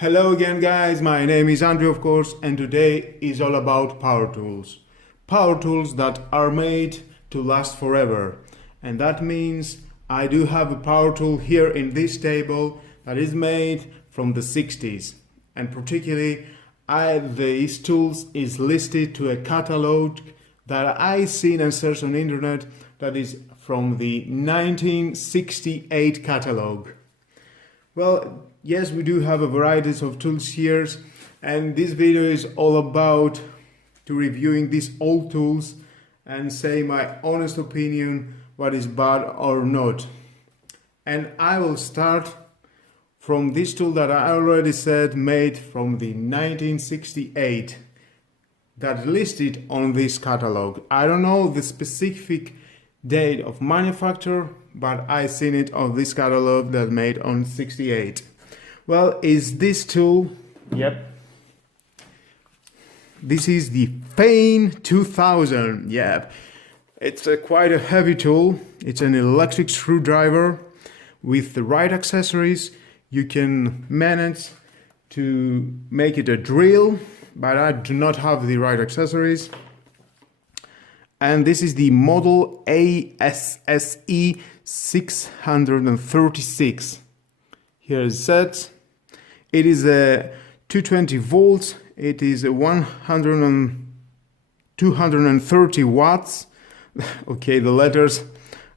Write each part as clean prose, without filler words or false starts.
Hello again guys, my name is Andrew of course, and today is all about power tools. Power tools that are made to last forever. And that means I do have a power tool here in this table that is made from the 60s. And particularly, these tools is listed to a catalog that I seen and searched on the internet that is from the 1968 catalog. Well, yes, we do have a variety of tools here, and this video is all about to reviewing these old tools and say my honest opinion what is bad or not. And I will start from this tool that I already said made from the 1968 that listed on this catalog. I don't know the specific date of manufacture, but I seen it on this catalog that made on 68. Well, is this tool? Yep. This is the Fane 2000. Yep. It's quite a heavy tool. It's an electric screwdriver. With the right accessories, you can manage to make it a drill, but I do not have the right accessories. And this is the model ASSE 636. Here is set. It is a 220 volts. It is a 230 watts. Okay, the letters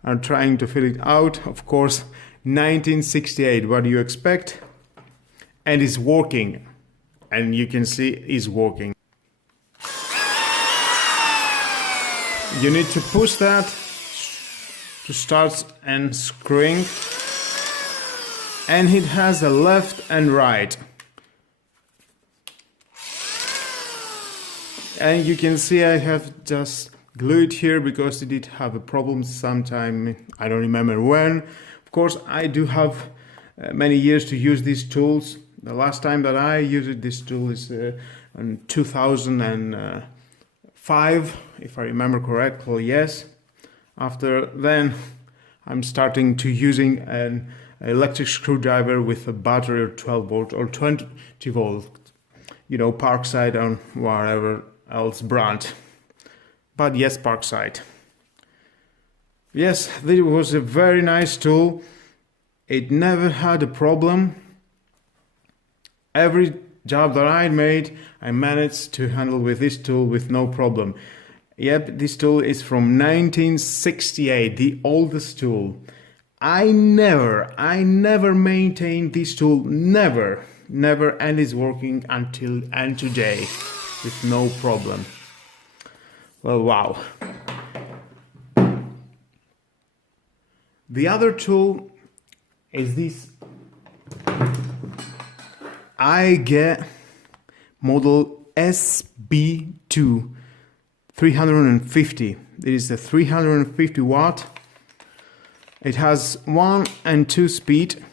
are trying to fill it out. Of course, 1968. What do you expect? And it's working. And you can see it's working. You need to push that to start and screwing, and it has a left and right, and you can see I have just glued here because it did have a problem sometime, I don't remember when. Of course, I do have many years to use these tools. The last time that I used this tool is in 2005, if I remember correctly. Yes. After then, I'm starting to using an electric screwdriver with a battery of 12 volt or 20 volt, you know, Parkside or whatever else brand. But yes, Parkside. Yes, this was a very nice tool. It never had a problem. Every job that I made, I managed to handle with this tool with no problem. Yep, this tool is from 1968, the oldest tool. I never maintained this tool, never, and it's working until and today with no problem. Well, wow. The other tool is this PKGA model SB350. It is a 350 watt. It has 1 and 2 speed.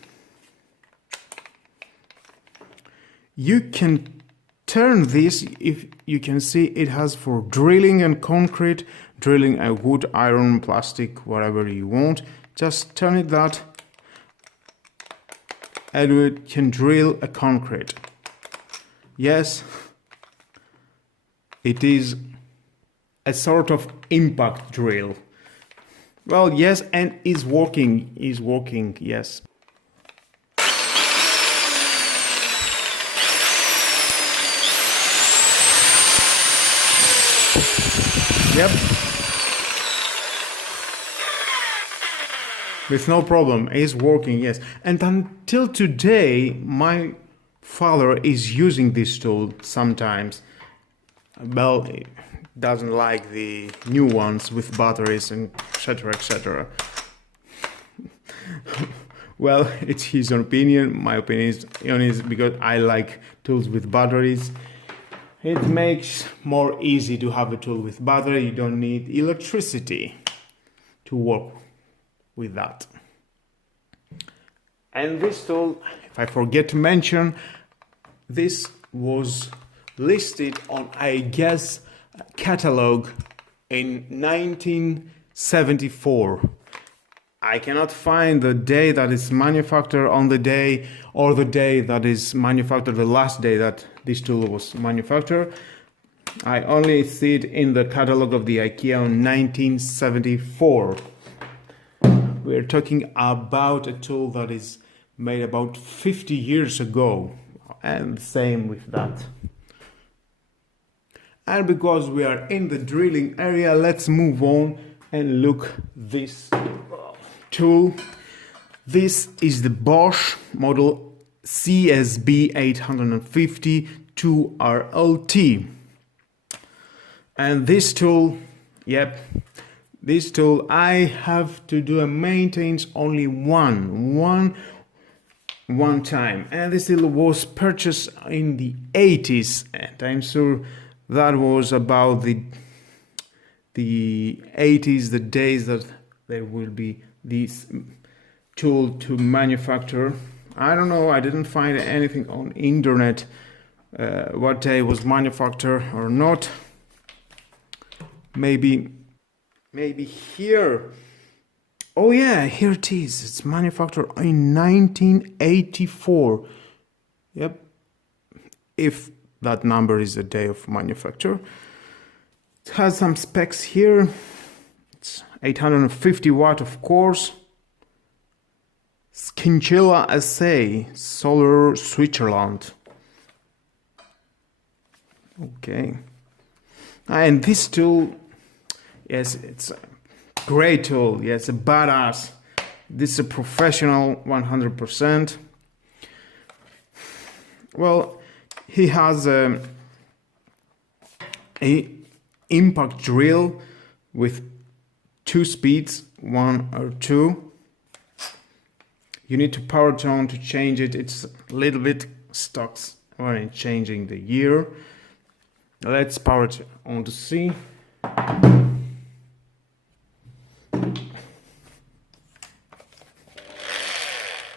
You can turn this, if you can see, it has for drilling and concrete, drilling a wood, iron, plastic, whatever you want. Just turn it that, and it can drill a concrete. Yes, it is a sort of impact drill. Well, yes, and is working, yes. Yep. With no problem, is working, yes. And until today, my father is using this tool sometimes. Well, he doesn't like the new ones with batteries and etc, etc. Well, it's his opinion. My opinion is because I like tools with batteries. It makes more easy to have a tool with battery. You don't need electricity to work with that. And this tool, if I forget to mention, this was listed on, I guess, catalog in 1974. I cannot find the day that is manufactured on the day, or the day that is manufactured, the last day that this tool was manufactured. I only see it in the catalog of the IKEA in 1974. We're talking about a tool that is made about 50 years ago, and same with that. And because we are in the drilling area, let's move on and look this tool. This is the Bosch model SB850 2RLT. And this tool, this tool, I have to do a maintenance only one time. And this tool was purchased in the 80s, and I'm sure that was about the 80s, the days that there will be this tool to manufacture. I don't know, I didn't find anything on internet what day was manufactured or not. Maybe here. Oh yeah, here it is. It's manufactured in 1984. Yep. If that number is the day of manufacture. It has some specs here. It's 850 watt, of course. Stihl SA, Solar Switzerland. Okay. And this tool, yes, it's a great tool. Yes, a badass. This is a professional 100%. Well, he has a impact drill with 2 speeds, 1 or 2. You need to power tone to change it. It's a little bit stuck when changing the gear. Let's power it on to see.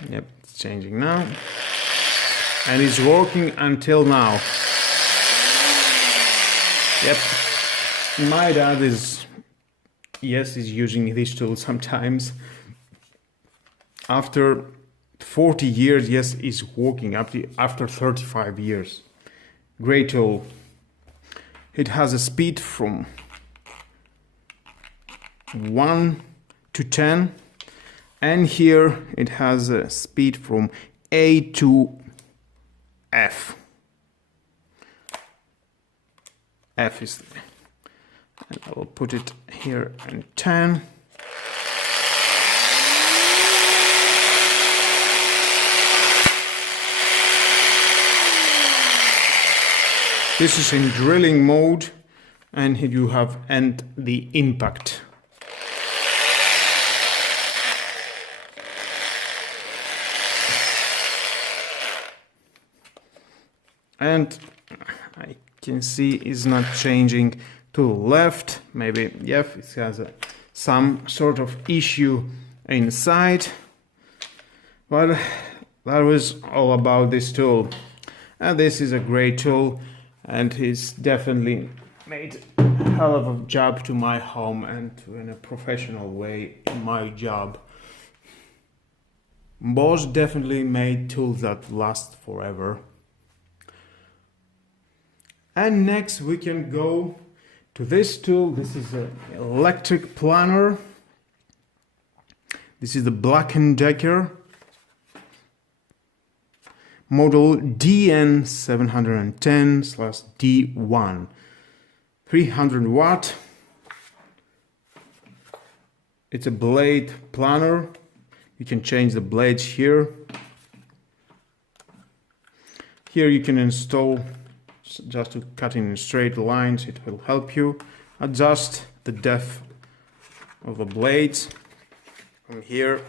Yep, it's changing now. And it's working until now. Yep. My dad is using this tool sometimes. After 40 years, yes, it's working after 35 years. Great tool. It has a speed from 1 to 10, and here it has a speed from A to F. F is, and I will put it here in 10. This is in drilling mode, and here you have the impact. And I can see it's not changing to the left. Maybe, yeah, it has some sort of issue inside. But that was all about this tool. And this is a great tool, and he's definitely made a hell of a job to my home and in a professional way in my job. Bosch definitely made tools that last forever. And next we can go to this tool. This is an electric planer. This is the Black & Decker model DN710/D1. 300 watt. It's a blade planer. You can change the blades here. Here you can install just to cut in straight lines. It will help you adjust the depth of the blades. From here,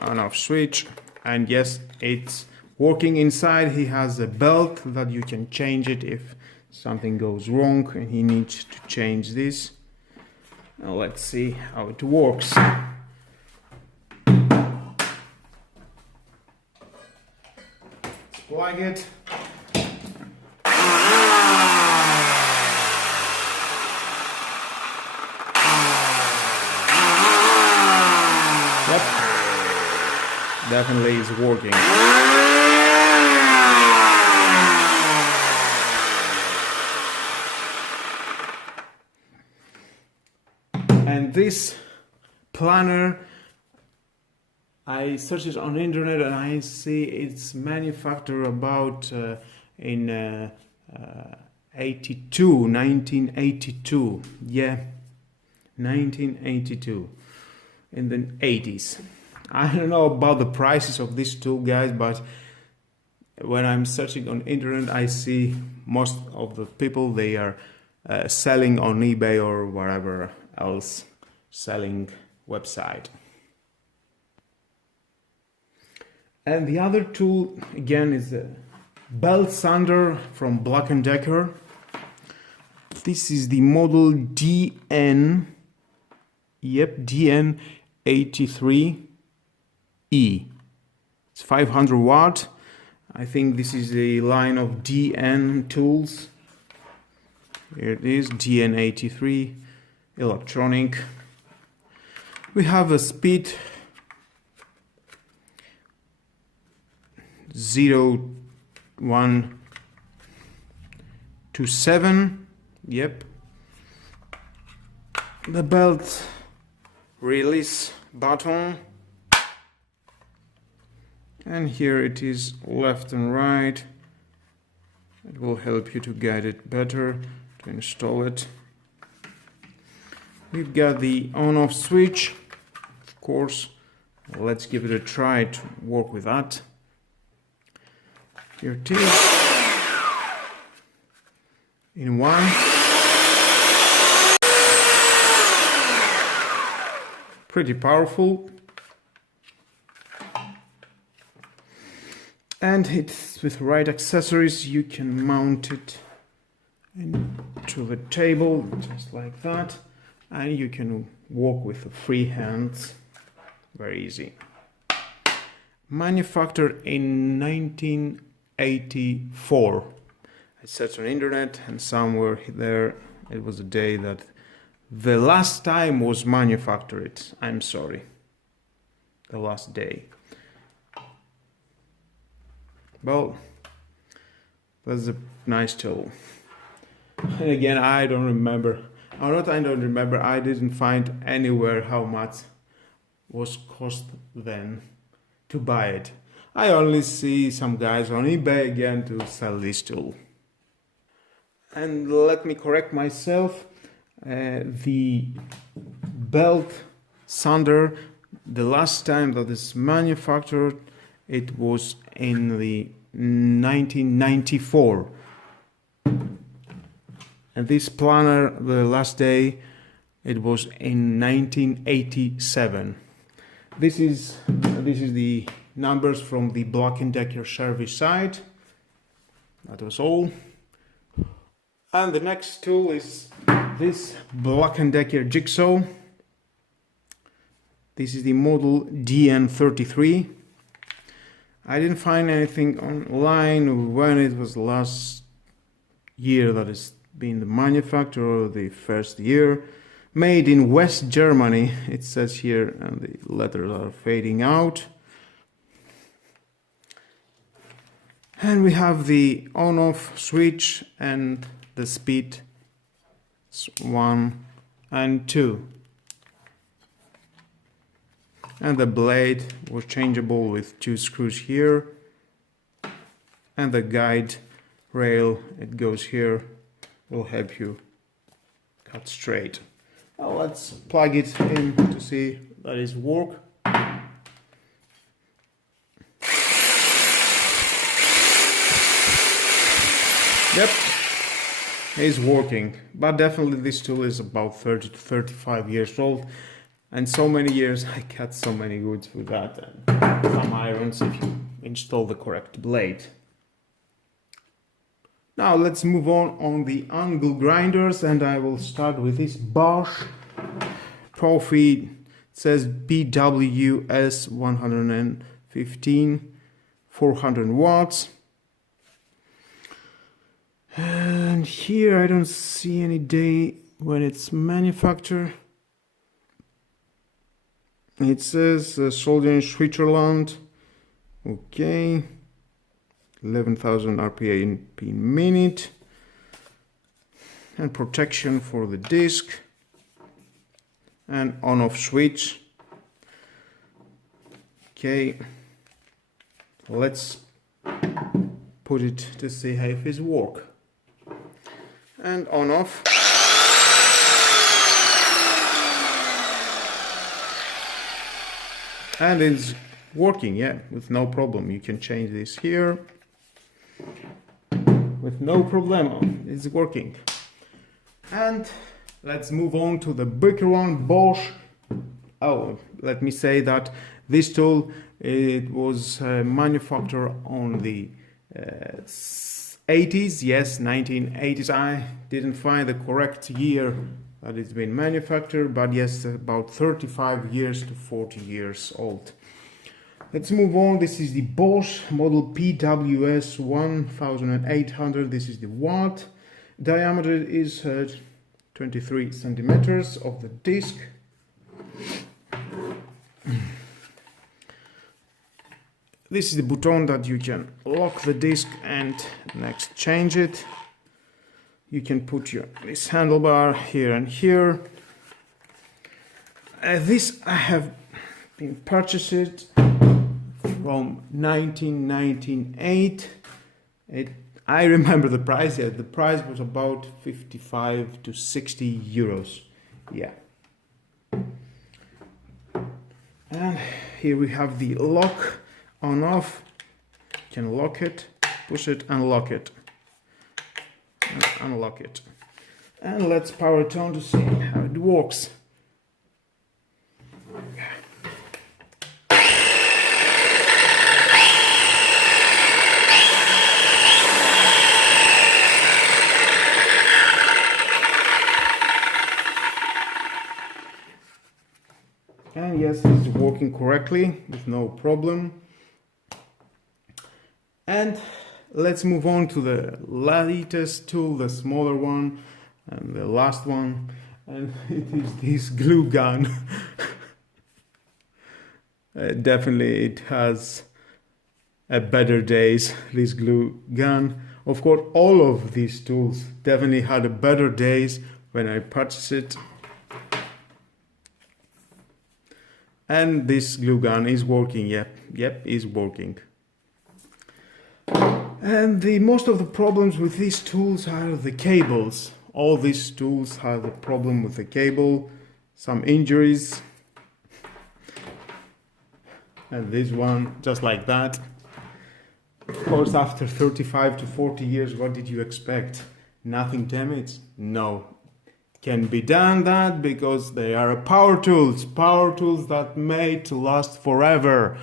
on off switch, and yes, it's working inside. He has a belt that you can change it if something goes wrong and he needs to change this. Now let's see how it works. Let's plug it. definitely is working. And this planner, I searched it on internet and I see it's manufactured about in 1982. Yeah, 1982, in the 80s. I don't know about the prices of this tool, guys, but when I'm searching on internet, I see most of the people, they are selling on eBay or whatever else selling website. And the other tool again is a belt sander from Black & Decker. This is the model DN83E. It's 500 watt. I think this is a line of DN tools. Here it is, DN83 electronic. We have a speed 0127. Yep. The belt release button. And here it is, left and right. It will help you to guide it better, to install it. We've got the on-off switch, of course. Let's give it a try to work with that. Here it is. In one. Pretty powerful. And it's with the right accessories, you can mount it into the table, just like that. And you can walk with the free hands, very easy. Manufactured in 1984. I searched on internet and somewhere there it was a day that the last time was manufactured. I'm sorry, the last day. Well, that's a nice tool. And again, I don't remember. I didn't find anywhere how much was cost then to buy it. I only see some guys on eBay again to sell this tool. And let me correct myself. The belt sander, the last time that is manufactured, it was in the 1994. And this planner, the last day, it was in 1987. This is the numbers from the Black & Decker service site. That was all. And the next tool is this Black & Decker Jigsaw. This is the model DN33. I didn't find anything online when it was last year that is being the manufacturer, the first year. Made in West Germany, it says here, and the letters are fading out. And we have the on-off switch and the speed 1 and 2. And the blade was changeable with 2 screws here. And the guide rail, it goes here, will help you cut straight. Now let's plug it in to see that it works. Yep, it's working, but definitely this tool is about 30 to 35 years old, and so many years I cut so many woods with that, and some irons if you install the correct blade. Now let's move on the angle grinders, and I will start with this Bosch Profi. It says PWS 115, 400 watts. And here I don't see any day when it's manufactured. It says sold in Switzerland, Okay, 11,000 RPM per minute, and protection for the disc, and on-off switch. Okay, let's put it to see how it works. And on-off. And it's working, yeah, with no problem. You can change this here with no problem. It's working. And let's move on to the bigger one, Bosch. Oh, let me say that this tool, it was manufactured on the 80s, yes, 1980s. I didn't find the correct year that it's been manufactured, but yes, about 35 years to 40 years old. Let's move on. This is the Bosch model PWS 1800. This is the watt. Diameter is 23 centimeters of the disc. This is the button that you can lock the disc and next change it. You can put this handlebar here and here. This I have been purchased from 1998. I remember the price. Yeah, the price was about 55 to 60 euros. Yeah. And here we have the lock on off. You can lock it, push it, unlock it. Unlock it, and let's power it on to see how it works. And yes, it's working correctly with no problem. And let's move on to the latest tool, the smaller one, and the last one, and it is this glue gun. Definitely it has a better days, this glue gun. Of course, all of these tools definitely had a better days when I purchased it. And this glue gun is working, yep, is working. And most of the problems with these tools are the cables. All these tools have a problem with the cable, some injuries. And this one, just like that. Of course, after 35 to 40 years, what did you expect? Nothing damaged? No. It can be done that because they are power tools that made to last forever.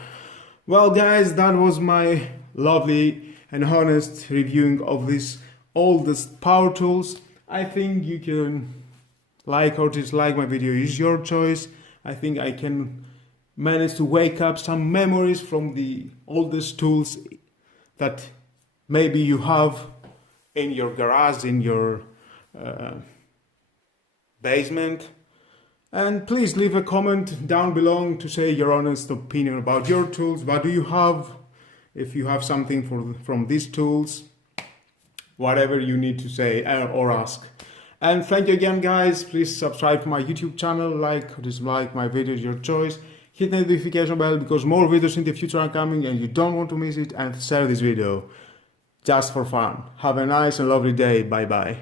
Well guys, that was my lovely and honest reviewing of these oldest power tools. I think you can like or dislike my video, is your choice. I think I can manage to wake up some memories from the oldest tools that maybe you have in your garage, in your basement. And please leave a comment down below to say your honest opinion about your tools. What do you have? If you have something from these tools, whatever you need to say or ask. And thank you again guys. Please subscribe to my YouTube channel, like or dislike my videos, your choice. Hit the notification bell because more videos in the future are coming and you don't want to miss it, and share this video just for fun. Have a nice and lovely day. Bye bye.